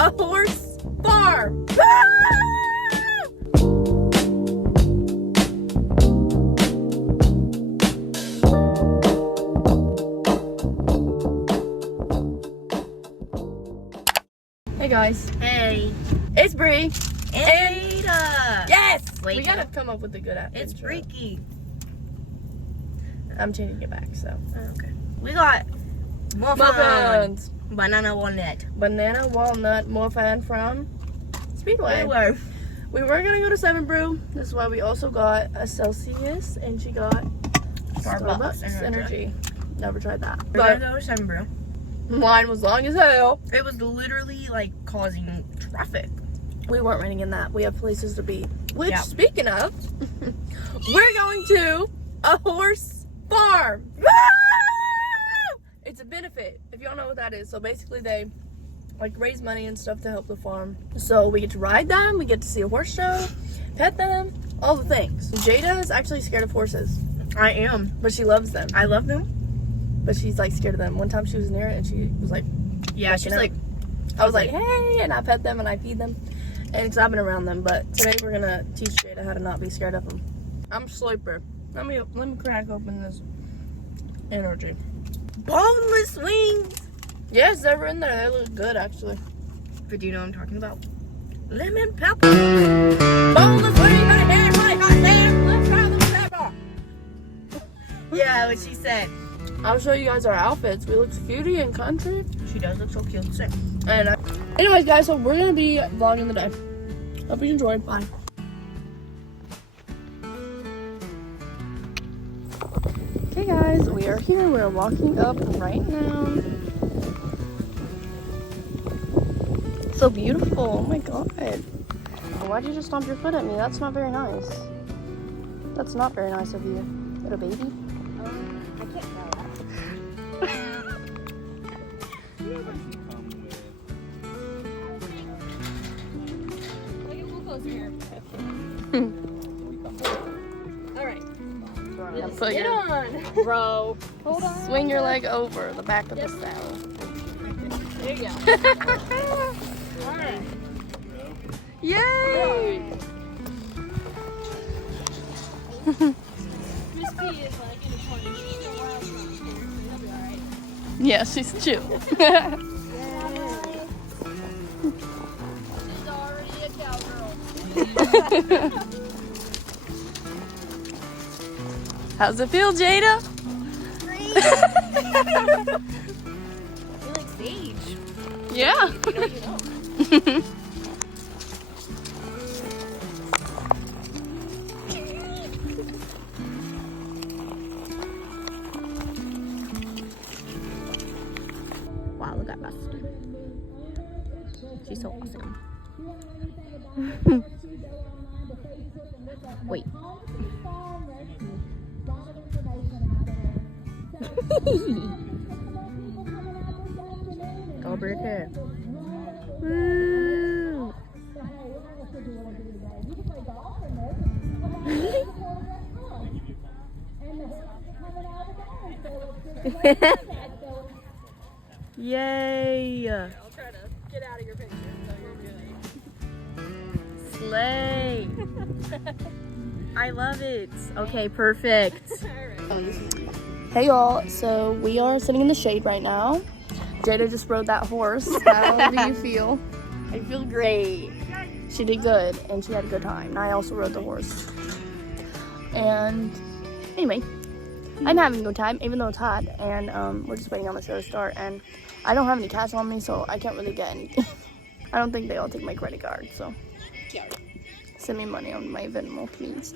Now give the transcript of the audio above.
a horse farm. Hey guys. Hey. It's Bree. And Jada. Yes! Wait, we gotta come up with a good It's intro. freaky. I'm changing it back, so. Okay. We got Muffins. banana walnut. Banana walnut muffin from Speedway. We were gonna go to 7 Brew. This is why we also got a Celsius, and she got Starbucks Energy. Never tried that. We're gonna go to 7 Brew. Line was long as hell. It was literally like causing traffic. We weren't waiting in that. We have places to be. Which, Yeah. speaking of, we're going to a horse farm. It's a benefit, if y'all know what that is. So basically they like raise money and stuff to help the farm. So we get to ride them, we get to see a horse show, pet them, all the things. Jada is actually scared of horses. I am. But she loves them. I love them. But she's like scared of them. One time she was near it and she was like, Yeah, she's like, I was like, hey, and I pet them and I feed them. And because I've been around them, but today we're gonna teach Jada how to not be scared of them. I'm sleeper. Let me crack open this energy. boneless wings. Yes, they were in there. They look good actually. But do you know what I'm talking about? Lemon pepper. Boneless wings, honey, ham, honey, hot damn. Let's try the pepper. Yeah, what she said. I'll show you guys our outfits. We look cutie and country. She does look so cute. And anyways, guys, so we're gonna be vlogging the day. Hope you enjoyed. Bye. Okay, guys, we are here. We're walking up right now. So beautiful. Oh my god. Why'd you just stomp your foot at me? That's not very nice. That's not very nice of you, little baby. I can't tell that. Alright. Get on. Bro. Hold on. Swing your leg over the back of the saddle. There you go. Alright. Yay! Crispy is like in the corner. She's still wild. She'll be alright. Yeah, she's chill. She's already a cowgirl. How's it feel, Jada? You like sage. Yeah. You know, you know. Wow, look at Rusty. She's so awesome. Wait. Go Bricker. Woo! Yay! I'll try to get out of your picture so you're good. Slay! I love it. Okay, perfect. Alright. Hey y'all, so we are sitting in the shade right now. Jada just rode that horse. How do you feel? I feel great. She did good and she had a good time. And I also rode the horse. And anyway, I'm having a good time even though it's hot. And we're just waiting on the show to start. And I don't have any cash on me, so I can't really get anything. I don't think they all take my credit card, so send me money on my Venmo, please.